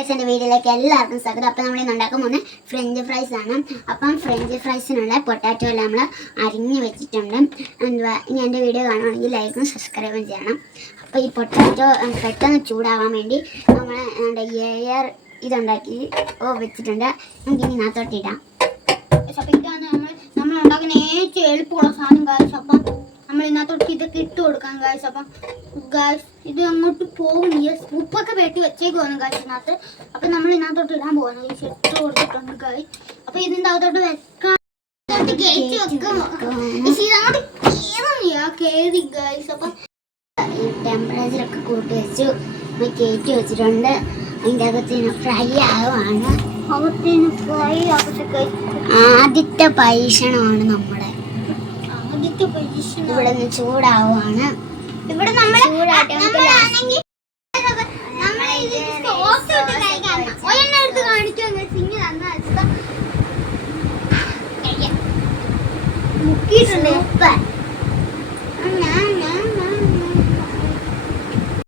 എൻ്റെ വീട്ടിലേക്ക് എല്ലാവർക്കും സ്വാഗതം. അപ്പം നമ്മൾ ഇന്ന് ഉണ്ടാക്കാൻ പോകുന്നത് ഫ്രഞ്ച് ഫ്രൈസ് ആണ്. അപ്പം ഫ്രഞ്ച് ഫ്രൈസിനുള്ള പൊട്ടാറ്റോ എല്ലാം നമ്മൾ അരിഞ്ഞ് വെച്ചിട്ടുണ്ട്. ഇനി എൻ്റെ വീഡിയോ കാണുകയാണെങ്കിൽ ലൈക്കും സബ്സ്ക്രൈബും ചെയ്യണം. അപ്പോൾ ഈ പൊട്ടാറ്റോ പെട്ടെന്ന് ചൂടാവാൻ വേണ്ടി നമ്മൾ എയർ ഇതുണ്ടാക്കി വെച്ചിട്ടുണ്ട്. നമുക്ക് ഇനി ഇതിനകത്തോട്ട് ഇടാം. അപ്പം ഇതാണ് നമ്മൾ ഉണ്ടാക്കുന്ന ഏറ്റവും എളുപ്പമുള്ള സാധനം ഗായ്സ്. അപ്പം നമ്മൾ ഇതിനകത്തോട്ട് ഇതൊക്കെ ഇട്ട് കൊടുക്കാം ഗായ്സ്. അപ്പം ഗായ്സ് ഇത് അങ്ങോട്ട് പോകുന്നില്ല, ഉപ്പൊക്കെ വെട്ടി വെച്ചേക്കുവാണ് ഗായ്സ് ഇതിനകത്ത്. അപ്പം നമ്മൾ ഇതിനകത്തോട്ട് ഇടാൻ പോകുന്നത് ഇട്ട് കൊടുത്തിട്ടുണ്ട് ഗായ്സ്. അപ്പം ഇതിൻ്റെ അകത്തോട്ട് വെക്കാൻ കയറ്റി വെക്കും. കയറി ഗായ്സ്. അപ്പം ഈ ടെമ്പറേച്ചറൊക്കെ കൂട്ടി വെച്ചു കയറ്റി വെച്ചിട്ടുണ്ട്. അതിൻ്റെ അകത്തിന് ഫ്രൈ ആവുകയാണ്. അകത്തിന് ഫ്രൈ ആകട്ടെ. ആദ്യത്തെ പരീക്ഷണമാണ് നമ്മുടെ. ആദ്യത്തെ പരീക്ഷണം ഇവിടെ നിന്ന് ചൂടാവുകയാണ്. ഇവിടെ നമ്മൾ മുക്കിയിട്ടുണ്ട്.